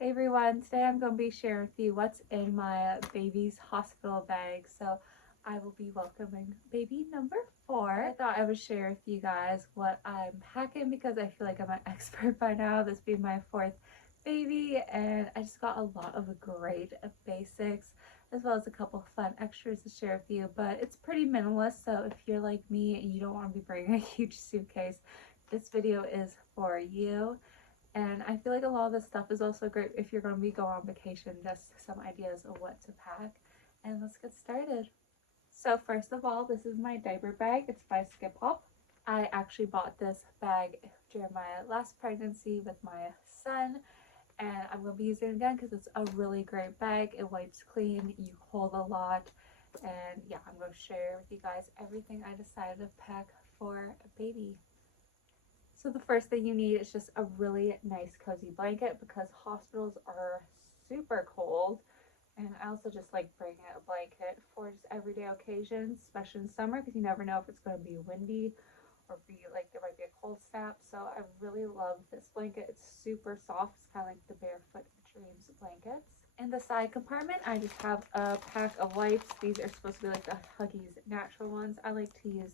Hey everyone, today I'm going to be sharing with you what's in my baby's hospital bag. So I will be welcoming baby number 4. I thought I would share with you guys what I'm packing because I feel like I'm an expert by now. This being my 4th baby, and I just got a lot of great basics as well as a couple fun extras to share with you. But it's pretty minimalist, so if you're like me and you don't want to be bringing a huge suitcase, this video is for you. And I feel like a lot of this stuff is also great if you're going to be going on vacation, just some ideas of what to pack. And let's get started. So first of all, this is my diaper bag. It's by Skip Hop. I actually bought this bag during my last pregnancy with my son, and I'm going to be using it again because it's a really great bag. It wipes clean, you hold a lot, and yeah, I'm going to share with you guys everything I decided to pack for a baby. So the first thing you need is just a really nice cozy blanket because hospitals are super cold. And I also just like bringing a blanket for just everyday occasions, especially in summer because you never know if it's going to be windy or be like there might be a cold snap. So I really love this blanket. It's super soft. It's kind of like the Barefoot Dreams blankets. In the side compartment, I just have a pack of wipes. These are supposed to be like the Huggies natural ones. I like to use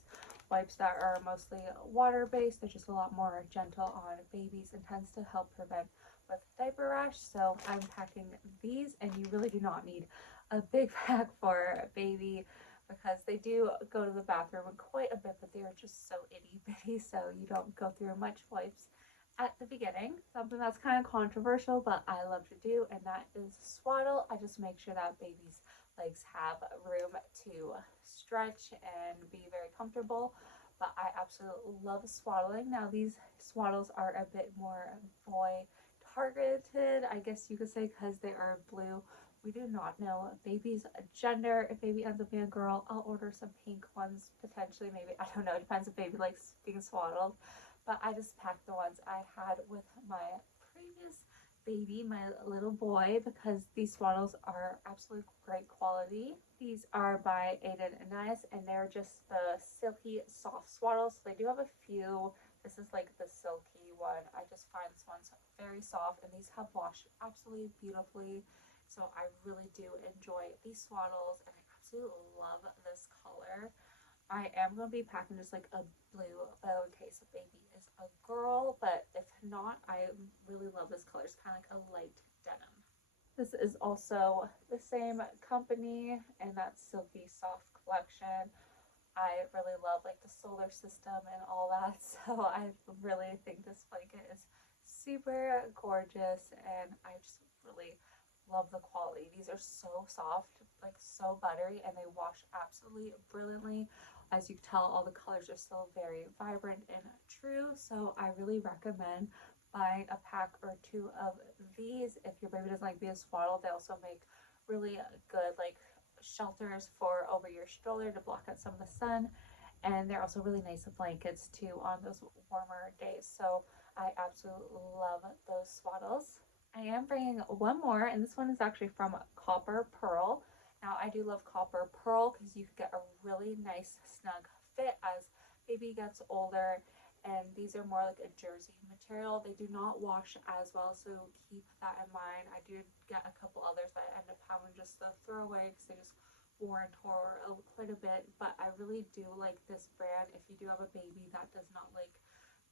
wipes that are mostly water based. They're just a lot more gentle on babies and tends to help prevent with diaper rash. So I'm packing these, and you really do not need a big pack for a baby because they do go to the bathroom quite a bit, but they are just so itty bitty, so you don't go through much wipes at the beginning. Something that's kind of controversial, but I love to do, and that is swaddle. I just make sure that baby's legs have room to stretch and be very comfortable. But I absolutely love swaddling. Now, these swaddles are a bit more boy targeted, I guess you could say, because they are blue. We do not know a baby's gender. If baby ends up being a girl, I'll order some pink ones potentially. Maybe, I don't know. It depends if baby likes being swaddled. But I just packed the ones I had with my previous baby, my little boy, because these swaddles are absolutely great quality. These are by Aiden and Nice, and they're just the silky soft swaddles. So they do have a few. This is like the silky one. I just find this one's very soft, and these have washed absolutely beautifully. So I really do enjoy these swaddles, and I absolutely love this color. I am going to be packing just like a blue in case a baby is a girl, but if not, I really love this color. It's kind of like a light denim. This is also the same company, and that's Silky Soft Collection. I really love like the solar system and all that, so I really think this blanket is super gorgeous, and I just really love the quality. These are so soft, like so buttery, and they wash absolutely brilliantly. As you can tell, all the colors are still very vibrant and true, so I really recommend buying a pack or two of these if your baby doesn't like being swaddled. They also make really good like shelters for over your stroller to block out some of the sun, and they're also really nice blankets too on those warmer days. So I absolutely love those swaddles. I am bringing one more, and this one is actually from Copper Pearl. Now I do love Copper Pearl because you can get a really nice snug fit as baby gets older, and these are more like a jersey material. They do not wash as well, so keep that in mind. I do get a couple others that I end up having just to throw away because they just wore and tore quite a bit, but I really do like this brand if you do have a baby that does not like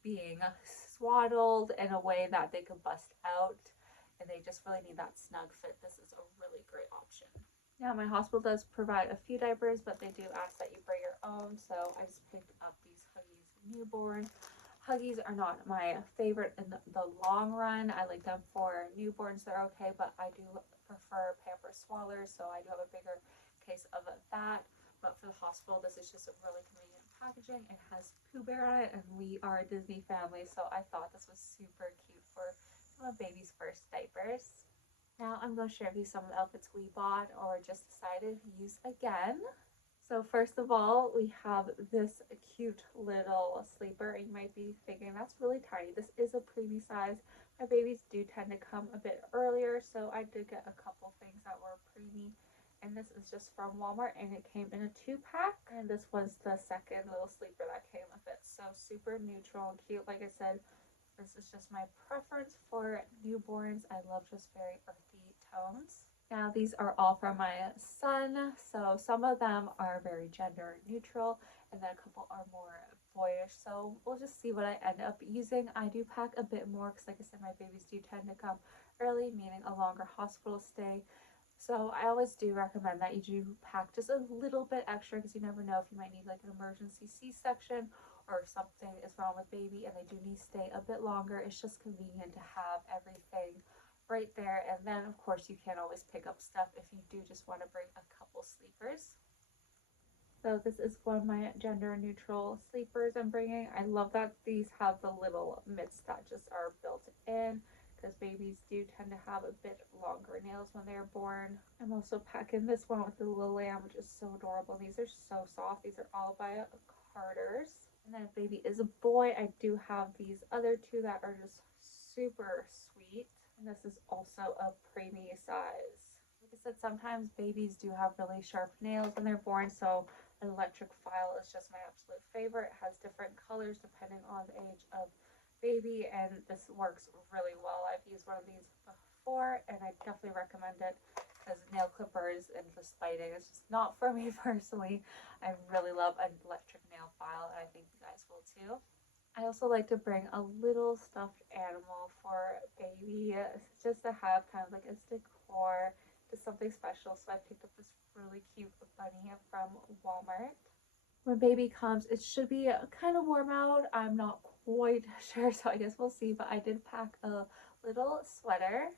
being swaddled in a way that they could bust out and they just really need that snug fit. This is a really great option. Now, my hospital does provide a few diapers, but they do ask that you bring your own, so I just picked up these Huggies Newborn. Huggies are not my favorite in the long run. I like them for newborns, they're okay, but I do prefer Pampers Swaddlers, so I do have a bigger case of that. But for the hospital, this is just a really convenient packaging. It has Pooh Bear on it, and we are a Disney family, so I thought this was super cute for some of baby's first diapers. Now I'm going to share with you some of the outfits we bought or just decided to use again. So first of all, we have this cute little sleeper. You might be thinking that's really tiny. This is a preemie size. My babies do tend to come a bit earlier, so I did get a couple things that were preemie. And this is just from Walmart, and it came in a 2-pack. And this was the second little sleeper that came with it. So super neutral and cute. Like I said, This is just my preference for newborns. I love just very earthy tones. Now these are all from my son, so some of them are very gender neutral and then a couple are more boyish, so we'll just see what I end up using. I do pack a bit more because like I said, my babies do tend to come early, meaning a longer hospital stay. So I always do recommend that you do pack just a little bit extra because you never know if you might need like an emergency C-section or if something is wrong with baby and they do need to stay a bit longer. It's just convenient to have everything right there. And then of course you can always pick up stuff if you do just want to bring a couple sleepers. So this is one of my gender neutral sleepers I'm bringing. I love that these have the little mitts that just are built in because babies do tend to have a bit longer nails when they're born. I'm also packing this one with the little lamb, which is so adorable. These are so soft. These are all by Carter's. And then if baby is a boy, I do have these other two that are just super sweet. And this is also a preemie size. Like I said, sometimes babies do have really sharp nails when they're born, so an electric file is just my absolute favorite. It has different colors depending on the age of baby, and this works really well. I've used one of these before, and I definitely recommend it because nail clippers and just biting is just not for me personally. I really love an electric nail file, and I think you guys will too. I also like to bring a little stuffed animal for baby just to have kind of like as decor, just something special. So I picked up this really cute bunny from Walmart. When baby comes, it should be kind of warm out. I'm not quite sure, so I guess we'll see. But I did pack a little sweater,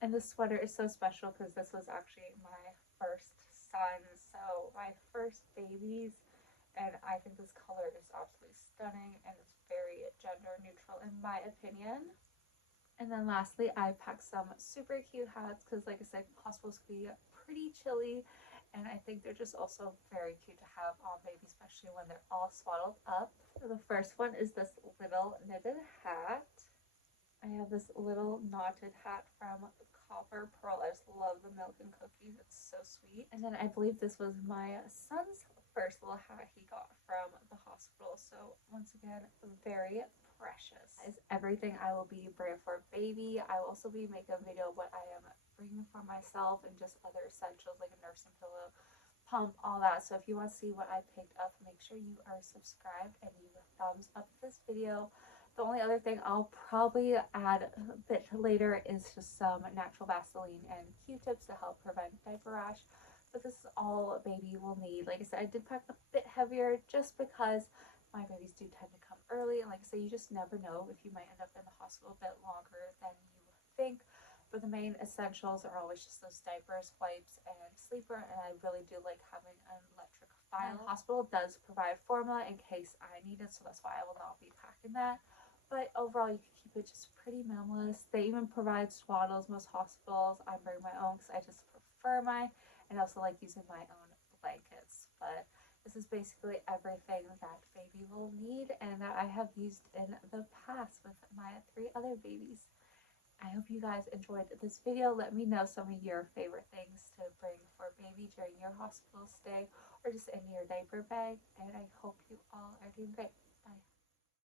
and the sweater is so special because this was actually my first son, so my first babies, and I think this color is absolutely stunning and it's very gender neutral in my opinion. And then lastly, I packed some super cute hats because, like I said, hospitals can be pretty chilly, and I think they're just also very cute to have on baby, especially when they're all swaddled up. So the first one is this little knitted hat. I have this little knotted hat from Copper Pearl. I just love the milk and cookies. It's so sweet. And then I believe this was my son's first little hat he got from the hospital. So once again, very precious. Is everything I will be bringing for baby. I will also be making a video of what I am bringing for myself and just other essentials like a nursing pillow, pump, all that. So if you want to see what I picked up, make sure you are subscribed and you thumbs up this video. The only other thing I'll probably add a bit later is just some natural Vaseline and Q-tips to help prevent diaper rash. But this is all baby will need. Like I said, I did pack a bit heavier just because my babies do tend to come early. And like I said, you just never know if you might end up in the hospital a bit longer than you think. But the main essentials are always just those diapers, wipes, and sleeper. And I really do like having an electric file. The hospital does provide formula in case I need it, so that's why I will not be packing that. But overall, you can keep it just pretty minimalist. They even provide swaddles, most hospitals. I bring my own because I just prefer mine, and I also like using my own blankets. But this is basically everything that baby will need and that I have used in the past with my 3 other babies. I hope you guys enjoyed this video. Let me know some of your favorite things to bring for baby during your hospital stay or just in your diaper bag. And I hope you all are doing great.